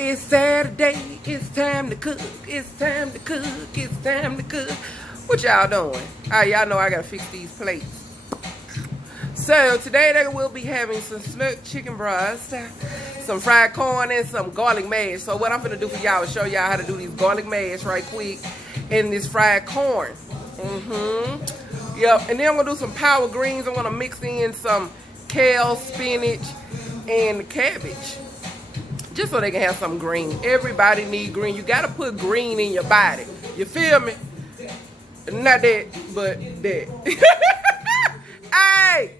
It's Saturday, it's time to cook, it's time to cook, it's time to cook. What y'all doing? Y'all know I gotta fix these plates. So today they will be having some smoked chicken breast, some fried corn, and some garlic mash. So what I'm gonna do for y'all is show y'all how to do these garlic mash right quick and this fried corn. Yep, and then I'm gonna do some power greens. I'm gonna mix in some kale, spinach, and cabbage. Just so they can have some green. Everybody need green. You gotta put green in your body. You feel me? Not that, but that. Hey!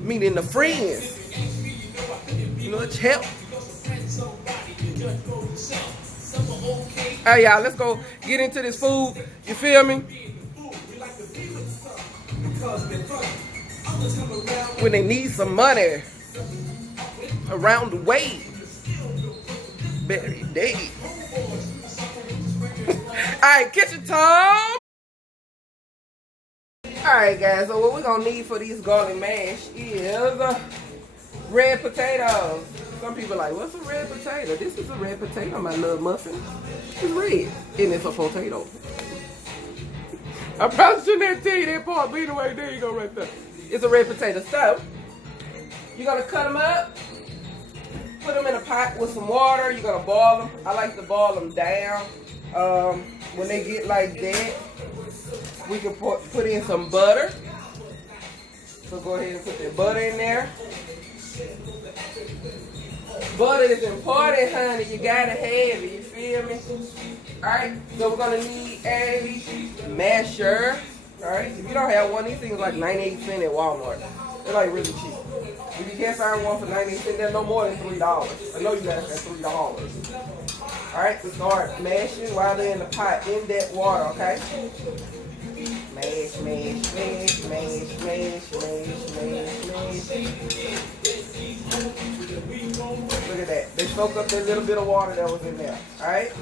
Meeting the friends. Much help. Alright, y'all, let's go get into this food. You feel me? When they need some money around the way. Very day. Alright, kitchen time. Alright guys, so what we're gonna need for these garlic mash is red potatoes. Some people are like, what's a red potato? This is a red potato, my little muffin. It's red, and it's a potato. I probably shouldn't have tell you that part, but anyway, there you go right there. It's a red potato. So, you're gonna cut them up, put them in a pot with some water. You're gonna boil them. I like to boil them down. When they get like that, we can put in some butter. So go ahead and put that butter in there. Butter is important, honey. You gotta have it. You feel me? Alright, so we're gonna need a masher. Alright, if you don't have one, these things are like 98 cents at Walmart. They're like really cheap. If you can't find one for 98 cents, they're no more than $3. I know you gotta spend $3. Alright, we start mashing while they're in the pot in that water, okay? Mash, mash, mash, mash, mash, mash, mash, mash. Look at that. They soaked up that little bit of water that was in there. Alright?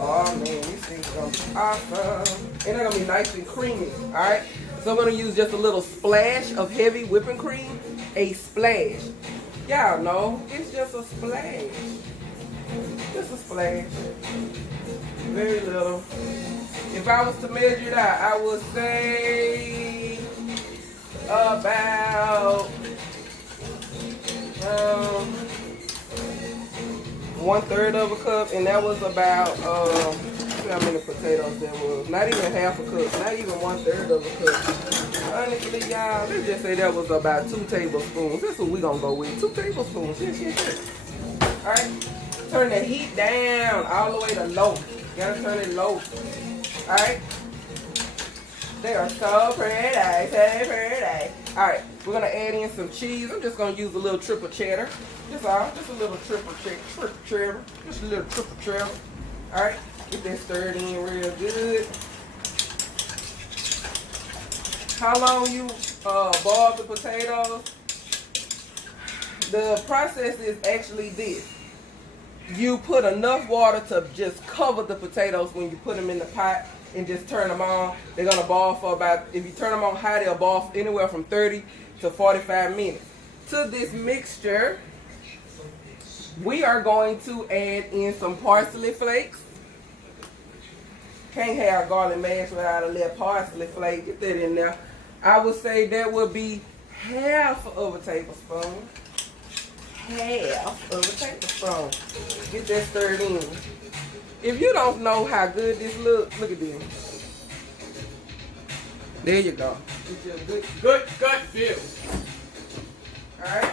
Oh man, these things are gonna be awesome. And they're gonna be nice and creamy. Alright? So I'm gonna use just a little splash of heavy whipping cream. A splash. Y'all know, it's just a splash. Just a splash. Very little. If I was to measure it out, I would say about 1/3 of a cup, and that was about how many potatoes there was. Not even half a cup, not even 1/3 of a cup. Honestly, y'all, let's just say that was about 2 tablespoons. That's what we gonna go with. 2 tablespoons. Yes. Alright. Turn the heat down all the way to low. You gotta turn it low. Alright. They are so pretty, so pretty. Alright, we're gonna add in some cheese. I'm just gonna use a little triple cheddar. Just a little triple cheddar. Just a little triple cheddar. Alright, get that stirred in real good. How long you boil the potatoes? The process is actually this. You put enough water to just cover the potatoes when you put them in the pot and just turn them on. They're going to boil for about, if you turn them on high, they'll boil anywhere from 30 to 45 minutes. To this mixture, we are going to add in some parsley flakes. Can't have garlic mash without a little parsley flake. Get that in there. I would say that would be half of a tablespoon. Half of a tablespoon. Get that stirred in. If you don't know how good this looks, look at this. There you go. It's your good gut feel. Alright.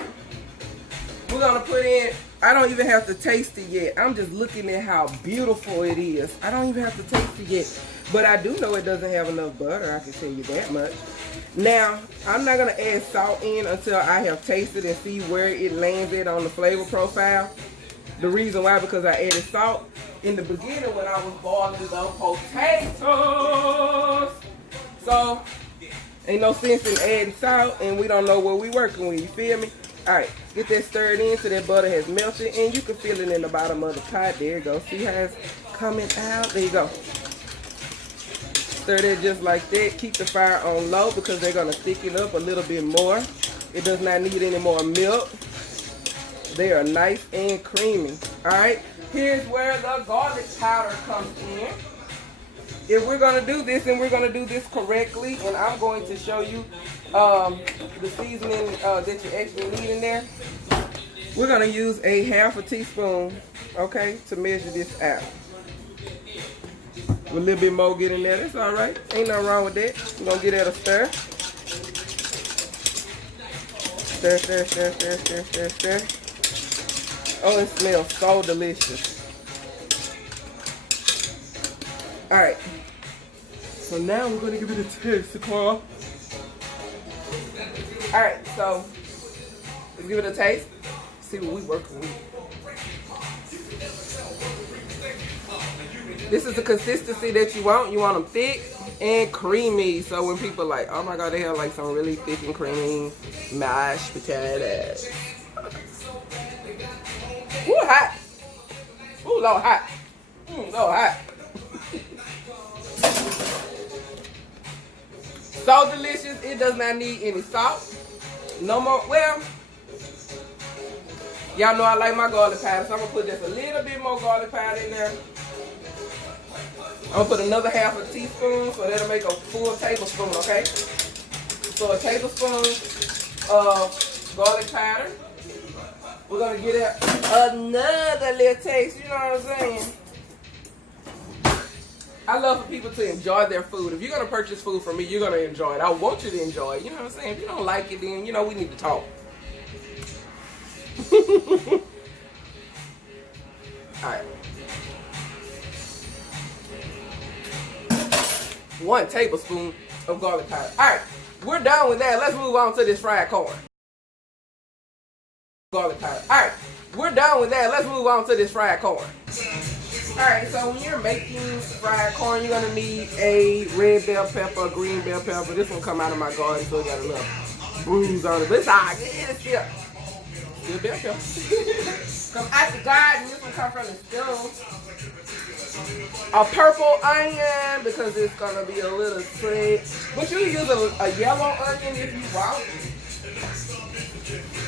We're gonna put in, I don't even have to taste it yet. I'm just looking at how beautiful it is. I don't even have to taste it yet. But I do know it doesn't have enough butter, I can tell you that much. Now, I'm not going to add salt in until I have tasted and see where it lands it on the flavor profile. The reason why, because I added salt in the beginning when I was boiling the potatoes. So, ain't no sense in adding salt and we don't know what we working with, you feel me? Alright, get that stirred in so that butter has melted and you can feel it in the bottom of the pot. There you go. See how it's coming out? There you go. Stir that just like that. Keep the fire on low because they're going to thicken up a little bit more. It does not need any more milk. They are nice and creamy. All right, here's where the garlic powder comes in. If we're gonna do this, and we're gonna do this correctly, and I'm going to show you the seasoning that you actually need in there. We're gonna use a half a teaspoon, okay, to measure this out. With a little bit more get in there, that's all right. Ain't nothing wrong with that. We're gonna give that a stir. Stir, stir, stir, stir, stir, stir, stir. Oh, it smells so delicious. All right. So now we're gonna give it a taste, Carl. All right, so let's give it a taste. See what we working with. This is the consistency that you want. You want them thick and creamy. So when people like, oh my God, they have like some really thick and creamy mashed potatoes. Ooh, hot. Ooh, Lord, hot. Lord, hot. So delicious. It does not need any salt. No more. Well, y'all know I like my garlic powder, so I'm going to put just a little bit more garlic powder in there. I'm going to put another half a teaspoon, so that'll make a full tablespoon, okay? So a tablespoon of garlic powder. We're going to get another little taste, you know what I'm saying? I love for people to enjoy their food. If you're going to purchase food from me, you're going to enjoy it. I want you to enjoy it, you know what I'm saying? If you don't like it, then, you know, we need to talk. Alright. 1 tablespoon of garlic powder. Alright, we're done with that. Let's move on to this fried corn. Garlic powder. Alright, we're done with that. Let's move on to this fried corn. Alright, so when you're making fried corn, you're going to need a red bell pepper, green bell pepper. This one come out of my garden, so it got a little bruise on it. But it's alright. It's still bell pepper. Come out the garden. This one come from the stove. A purple onion, because it's going to be a little sweet. But you can use a yellow onion if you want.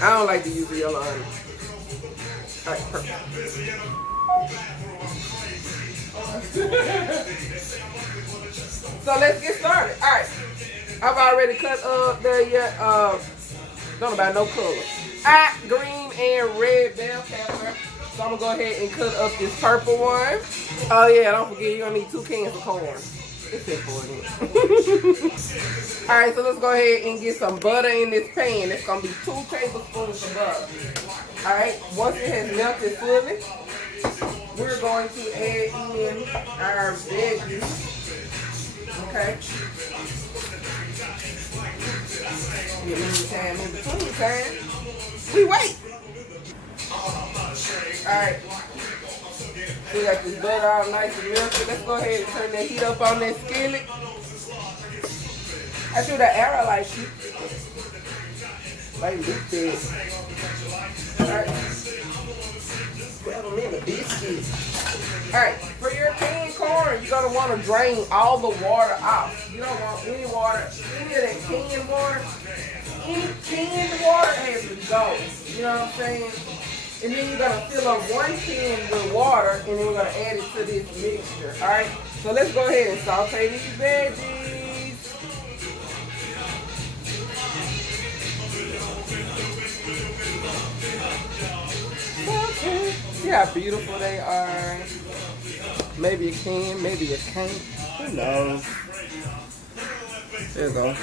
I don't like to use a yellow onion. Alright, perfect. So let's get started. Alright. I've already cut up the don't know about no color. Green and red bell pepper. So I'm gonna go ahead and cut up this purple one. Oh yeah, don't forget you're gonna need 2 cans of corn. It's important. Alright, so let's go ahead and get some butter in this pan. It's gonna be 2 tablespoons of butter. Alright, once it has melted fully, we're going to add in our veggies. Okay. In between time, we wait. Alright. We got this butter all nice and melted. Let's go ahead and turn the heat up on that skillet. I should have arrow like sheep. Like this big. Alright. Put them in the biscuits. Alright, for your canned corn, you're going to want to drain all the water out. You don't want any water, any of that canned water. Any canned water has to go. You know what I'm saying? And then you're going to fill up 1 can with water, and then we're going to add it to this mixture. Alright? So let's go ahead and saute these veggies. See how beautiful they are. Maybe it can, maybe it can't. Who knows? There you go.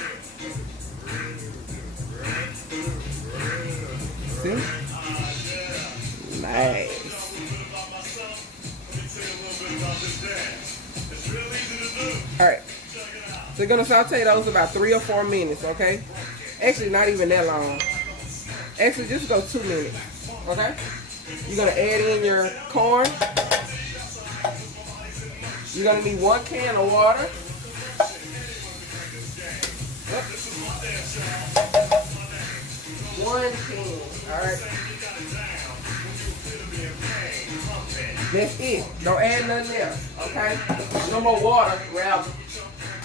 See? Nice. Alright. So you're going to saute those about 3 or 4 minutes, okay? Actually, not even that long. Actually, just go 2 minutes, okay? You're going to add in your corn. You're going to need 1 can of water. One can, alright? That's it. Don't add nothing else, okay? No more water, rather.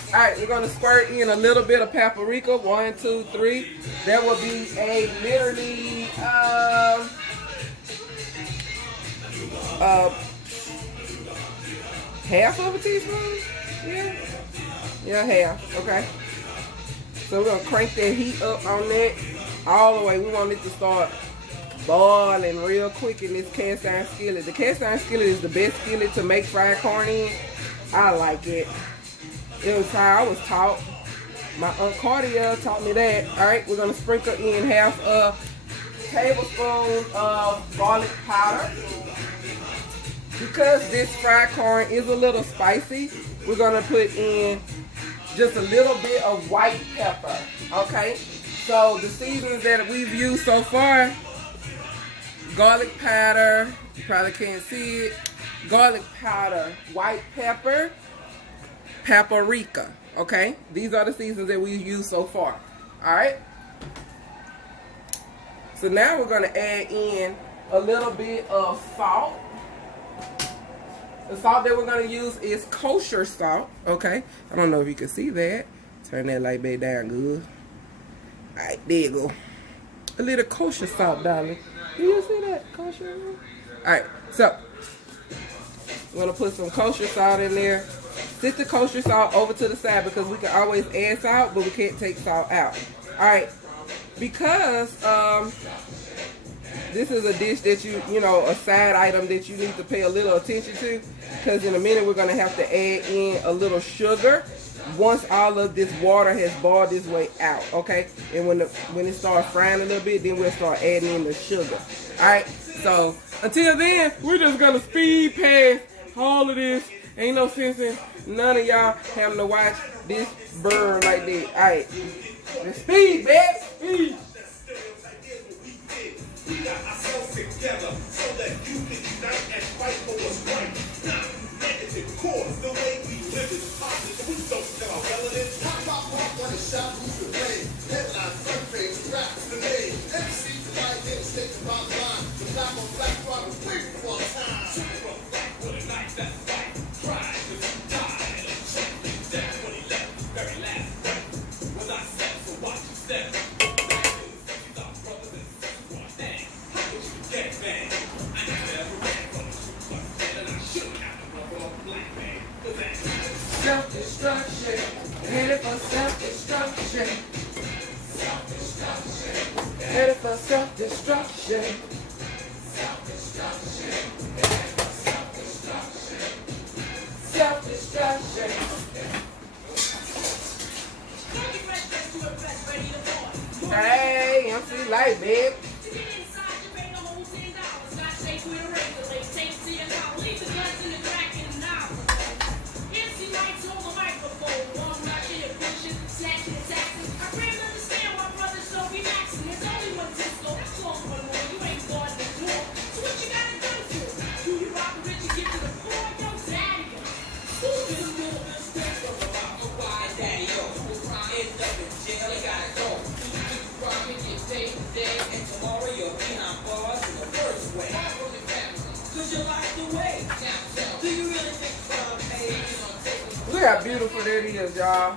Alright, we're going to squirt in a little bit of paprika. 1, 2, 3. That will be a literally half of a teaspoon. Yeah, half. Okay. So we're gonna crank that heat up on that all the way. We want it to start boiling real quick in this cast iron skillet. The cast iron skillet is the best skillet to make fried corn in. I like it. It was how I was taught. My Aunt Cardia taught me that. All right, we're gonna sprinkle in half a tablespoon of garlic powder. Because this fried corn is a little spicy, we're gonna put in just a little bit of white pepper. Okay, so the seasons that we've used so far: garlic powder, you probably can't see it, garlic powder, white pepper, paprika. Okay, these are the seasons that we've used so far. All right, so now we're going to add in a little bit of salt. The salt that we're going to use is kosher salt. Okay, I don't know if you can see that. Turn that light back down good. All right, there you go. A little kosher salt, darling. Do you see that? Kosher? All right, so we're going to put some kosher salt in there. Sit the kosher salt over to the side because we can always add salt, but we can't take salt out. All right, because this is a dish that you know, a side item that you need to pay a little attention to, because in a minute we're going to have to add in a little sugar once all of this water has boiled its way out, okay? And when it starts frying a little bit, then we'll start adding in the sugar. All right, so until then, we're just going to speed past all of this. Ain't no sense in none of y'all having to watch this burn like that. All right, the speed, baby, speed. We got ourselves together so that you can unite and fight for what's right. Not negative cause. The way we live is positive. We don't tell our relatives. Pop, on the shop, who's the play? Headline, front page, raps the name. MC, the right here, state the bottom line. The black on black, rock, wait for a time. Super black, what a night, that's right. Try to die, and check it down when he left the very last breath. Was I said, so watch you step. Self-destruction, headed for self-destruction. Self-destruction, headed for self-destruction. Self-destruction, self-destruction. Hey, MC Light, babe. Look how beautiful that is, y'all.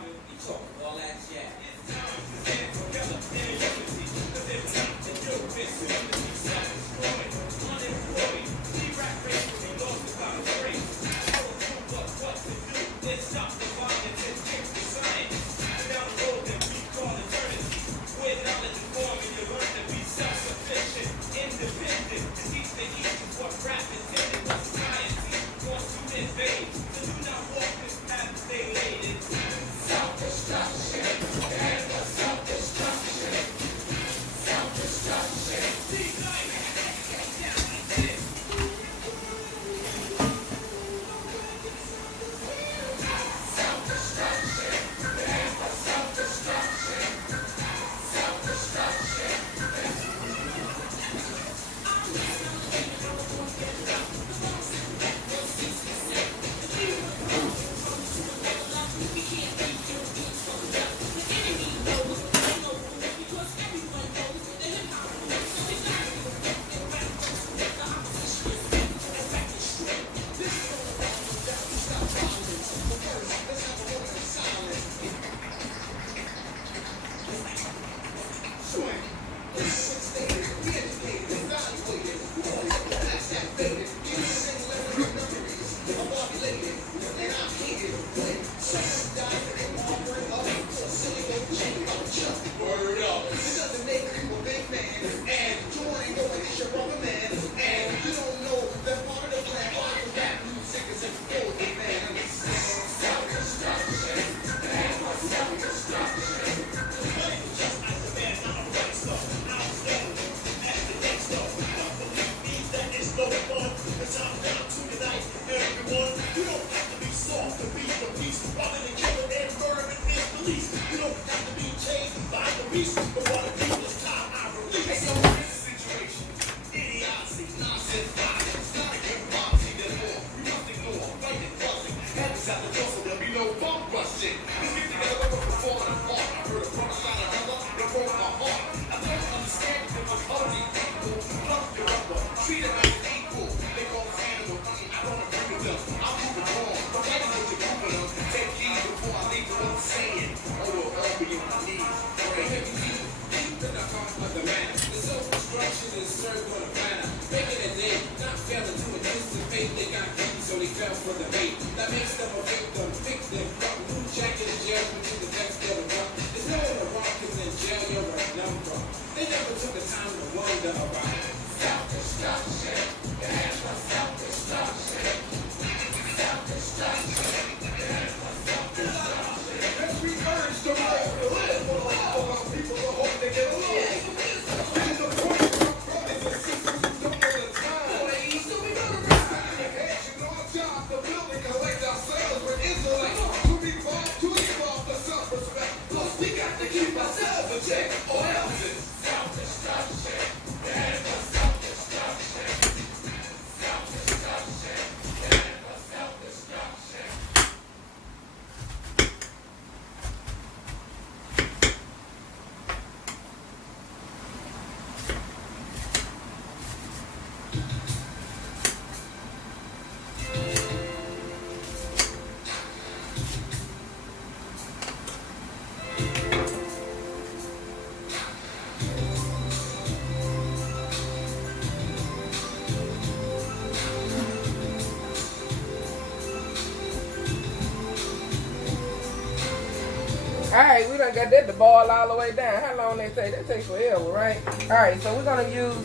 Alright, we done got that to boil all the way down. How long they take? That takes forever, right? Alright, so we're gonna use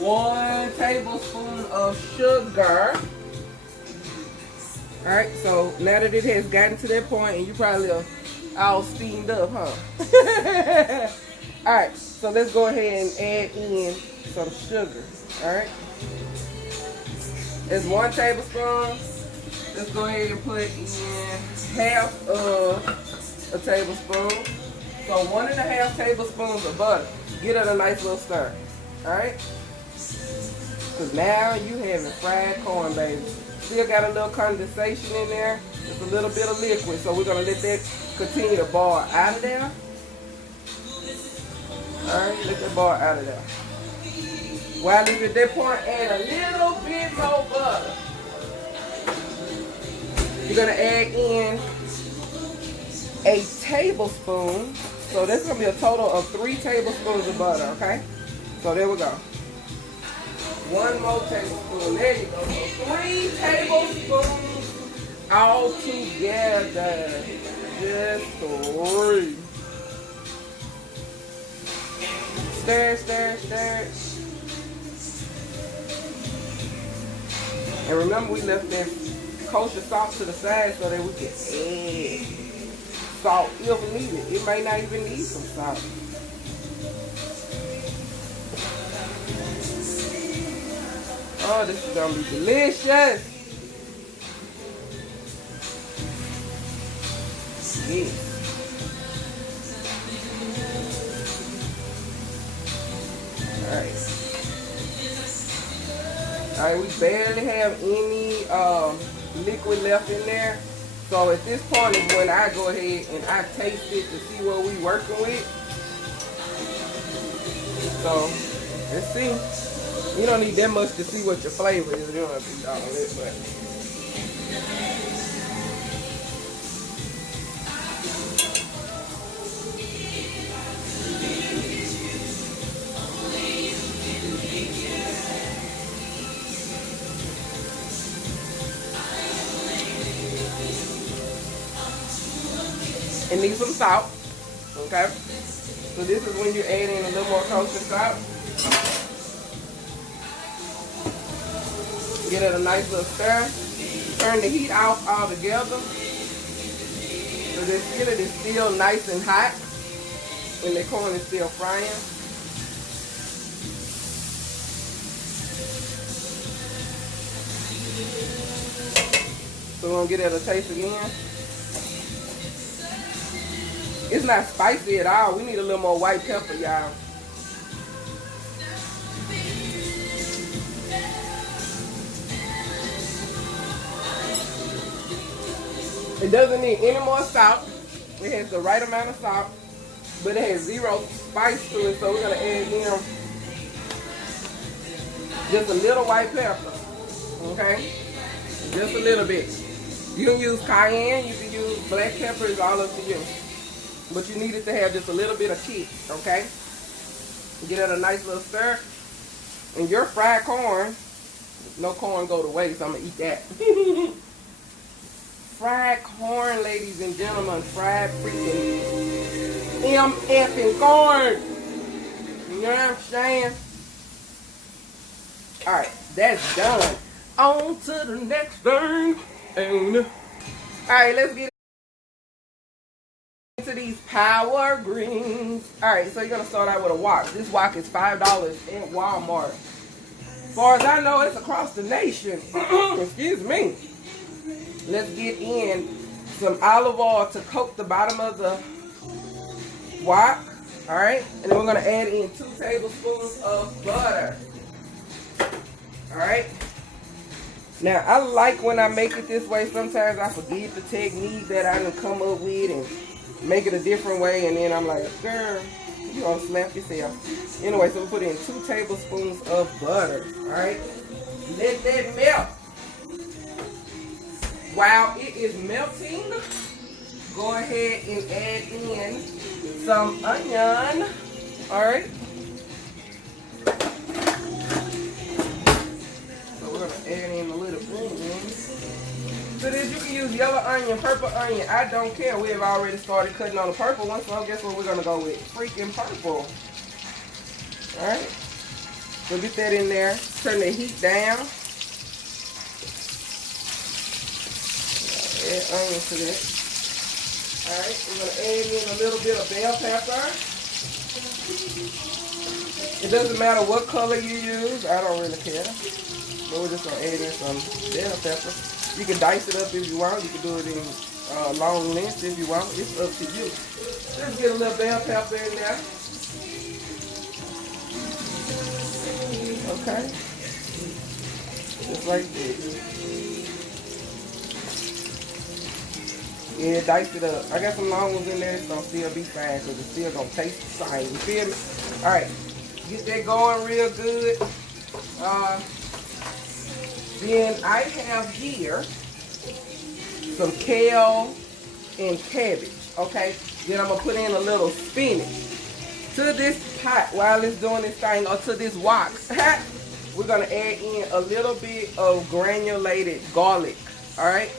1 tablespoon of sugar. Alright, so now that it has gotten to that point, and you probably are all steamed up, huh? Alright, so let's go ahead and add in some sugar. Alright, it's 1 tablespoon. Let's go ahead and put in half of a tablespoon. So 1.5 tablespoons of butter. Get it a nice little stir. Alright? Because now you having fried corn, baby. Still got a little condensation in there. Just a little bit of liquid. So we're going to let that continue to boil out of there. Alright, let that boil out of there. While it's at that point, add a little bit more butter. You're going to add in a tablespoon. So that's going to be a total of 3 tablespoons of butter, okay? So there we go. 1 more tablespoon. There you go. So 3 tablespoons all together. Just 3. Stir, stir, stir. And remember, we left that kosher salt to the side so that we can add salt if needed. It may not even need some salt. Oh, this is gonna be delicious. Yes. Alright, we barely have any liquid left in there. So at this point is when I go ahead and I taste it to see what we working with. So let's see. You don't need that much to see what your flavor is. You don't have to eat all of it, but. It needs some salt, okay? So this is when you add in a little more kosher salt. Get it a nice little stir. Turn the heat off altogether. So this skillet is still nice and hot and the corn is still frying. So we're gonna get it a taste again. It's not spicy at all. We need a little more white pepper, y'all. It doesn't need any more salt. It has the right amount of salt, but it has zero spice to it. So we're gonna add in just a little white pepper, okay? Just a little bit. You can use cayenne, you can use black pepper, it's all up to you. But you need it to have just a little bit of kick, okay? Get it a nice little stir. And your fried corn, no corn go to waste, so I'm gonna eat that. Fried corn, ladies and gentlemen, fried freaking MFing corn. You know what I'm saying? All right, that's done. On to the next thing. And all right, let's get into these power greens. All right, so you're gonna start out with a wok. This wok is $5 at Walmart. As far as I know, it's across the nation. Excuse me. Let's get in some olive oil to coat the bottom of the wok. All right, and then we're gonna add in 2 tablespoons of butter. All right. Now, I like when I make it this way. Sometimes I forget the technique that I done come up with and make it a different way. And then I'm like, girl, you gonna slap yourself. Anyway, so we put in 2 tablespoons of butter. All right. Let that melt. While it is melting, go ahead and add in some onion. All right. Add in a little onion. So this, you can use yellow onion, purple onion. I don't care. We have already started cutting on the purple one, so guess what we're gonna go with? Freaking purple. Alright. So get that in there. Turn the heat down. Add onion to that. Alright, we're gonna add in a little bit of bell pepper. It doesn't matter what color you use. I don't really care. So we're just going to add in some bell pepper. You can dice it up if you want. You can do it in long lengths if you want. It's up to you. Just get a little bell pepper in there. Okay. Just like this. Yeah, dice it up. I got some long ones in there. It's going to still be fine because it's still going to taste the same. You feel me? Alright. Get that going real good. Then I have here some kale and cabbage, okay? Then I'm going to put in a little spinach. To this pot, while it's doing this thing, or to this wok, we're going to add in a little bit of granulated garlic, all right?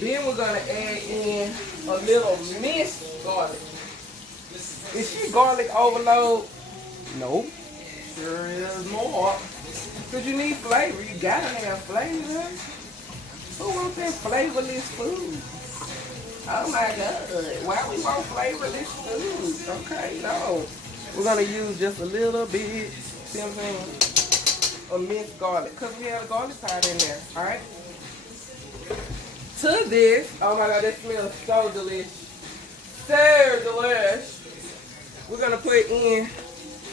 Then we're going to add in a little minced garlic. Is she garlic overload? Nope. Sure is more. Because you need flavor. You gotta have flavor. Who wants that flavorless food? Oh my God. Why we want flavorless food? Okay, no. We're gonna use just a little bit, see what I'm saying, of minced garlic. Because we have a garlic powder in there. Alright? To this, oh my God, that smells so delicious. So delicious. We're gonna put in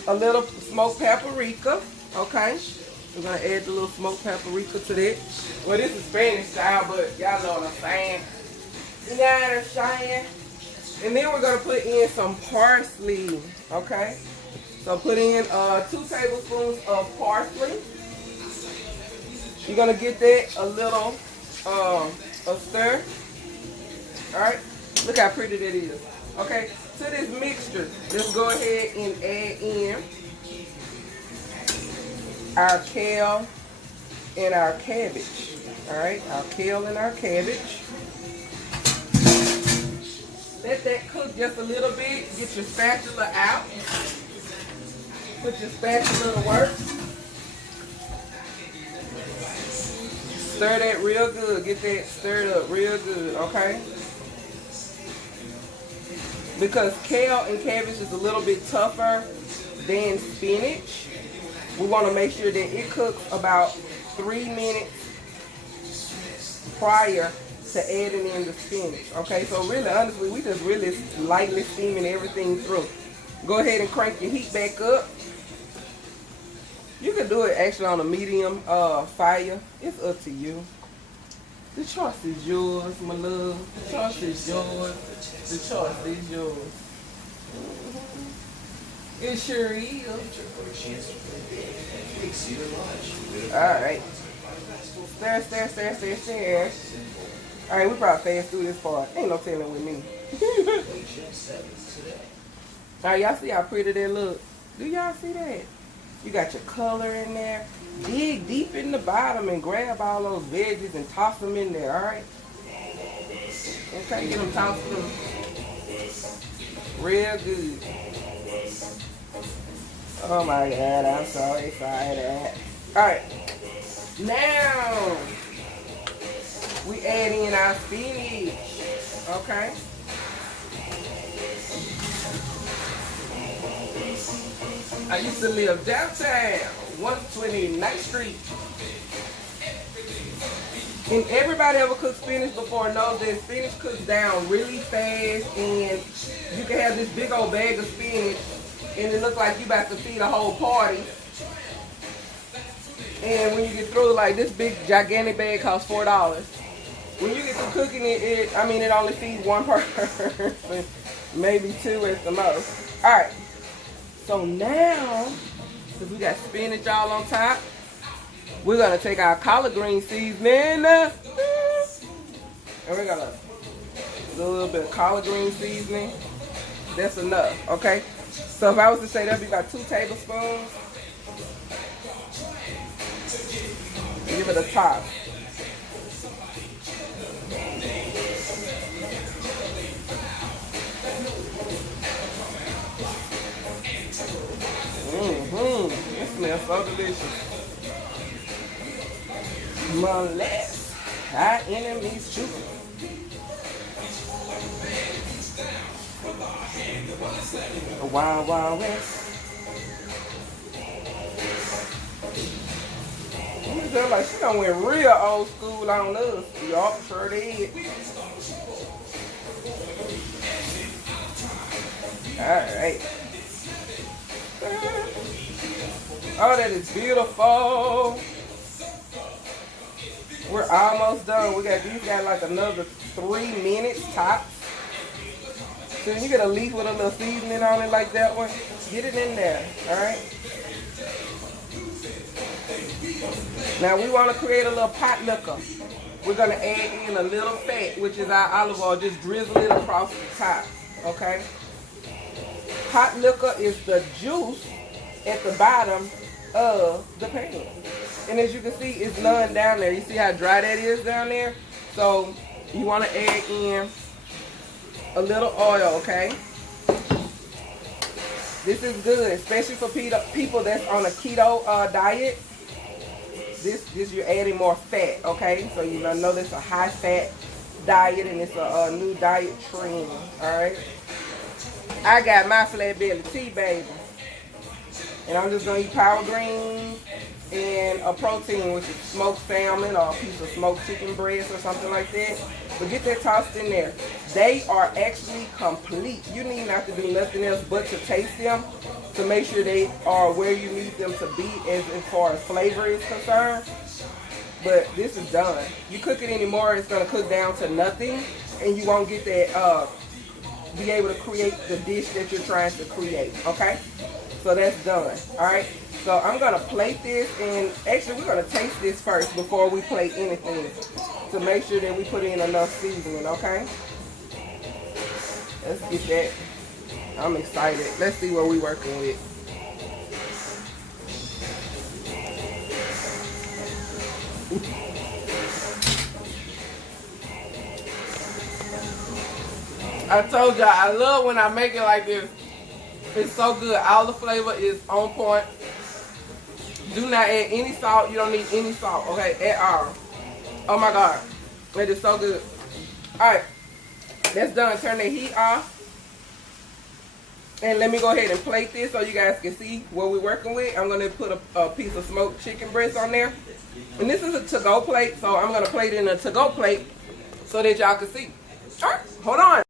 a little smoked paprika, okay? We're gonna add the little smoked paprika to that. Well, this is Spanish style, but y'all know what I'm saying. You know what I'm saying? And then we're gonna put in some parsley, okay? So put in 2 tablespoons of parsley. You're gonna get that a little a stir. All right, look how pretty that is. Okay. To this mixture, let's go ahead and add in our kale and our cabbage. All right, our kale and our cabbage. Let that cook just a little bit. Get your spatula out. Put your spatula to work. Stir that real good. Get that stirred up real good, okay? Because kale and cabbage is a little bit tougher than spinach, we want to make sure that it cooks about 3 minutes prior to adding in the spinach. Okay, so really, honestly, we just really lightly steaming everything through. Go ahead and crank your heat back up. You can do it actually on a medium fire. It's up to you. The choice is yours, my love. The choice is yours. The choice is yours. It sure is. Alright. Stir, stir, stir, stir, stir. Alright, we probably fast through this part. Ain't no telling with me. Alright, y'all see how pretty that look? Do y'all see that? You got your color in there. Dig deep in the bottom and grab all those veggies and toss them in there, alright? Okay, get them tossed through. Real good. Oh my God, I'm so excited. Alright, now we add in our spinach, okay? I used to live downtown, 129th Street. And everybody ever cooked spinach before knows that spinach cooks down really fast, and you can have this big old bag of spinach and it looks like you about to feed a whole party. And when you get through, like this big gigantic bag costs $4. When you get to cooking it, it only feeds one person, maybe two at the most. All right. So now, since we got spinach all on top, we're gonna take our collard green seasoning, and we're gonna do a little bit of collard green seasoning. That's enough, okay? So if I was to say that'd be about 2 tablespoons. Give it a top. It smells so delicious. Molest our enemies too. A wild, wild west. You feel like she done went real old school on us. Y'all sure did. Alright. Oh, that is beautiful. We're almost done. These got like another 3 minutes tops. So you get a leaf with a little seasoning on it like that one. Get it in there, alright? Now we want to create a little pot liquor. We're going to add in a little fat, which is our olive oil. Just drizzle it across the top, okay? Hot liquor is the juice at the bottom of the pan. And as you can see, it's none down there. You see how dry that is down there? So you want to add in a little oil, okay? This is good, especially for people that's on a keto diet. This you're adding more fat, okay? So you know this is a high fat diet and it's a new diet trend, all right? I got my flat belly tea, baby. And I'm just going to eat power greens and a protein, which is smoked salmon or a piece of smoked chicken breast or something like that. But get that tossed in there. They are actually complete. You need not to do nothing else but to taste them to make sure they are where you need them to be as far as flavor is concerned. But this is done. You cook it anymore, it's going to cook down to nothing. And you won't get that, be able to create the dish that you're trying to create, okay? So that's done, all right? So I'm going to plate this, and actually we're going to taste this first before we plate anything to make sure that we put in enough seasoning, okay? Let's get that. I'm excited. Let's see what we're working with. I told y'all, I love when I make it like this. It's so good. All the flavor is on point. Do not add any salt. You don't need any salt, okay, at all. Oh my God. It is so good. Alright. That's done. Turn the heat off. And let me go ahead and plate this so you guys can see what we're working with. I'm going to put a piece of smoked chicken breast on there. And this is a to-go plate, so I'm going to plate it in a to-go plate so that y'all can see. All right, hold on.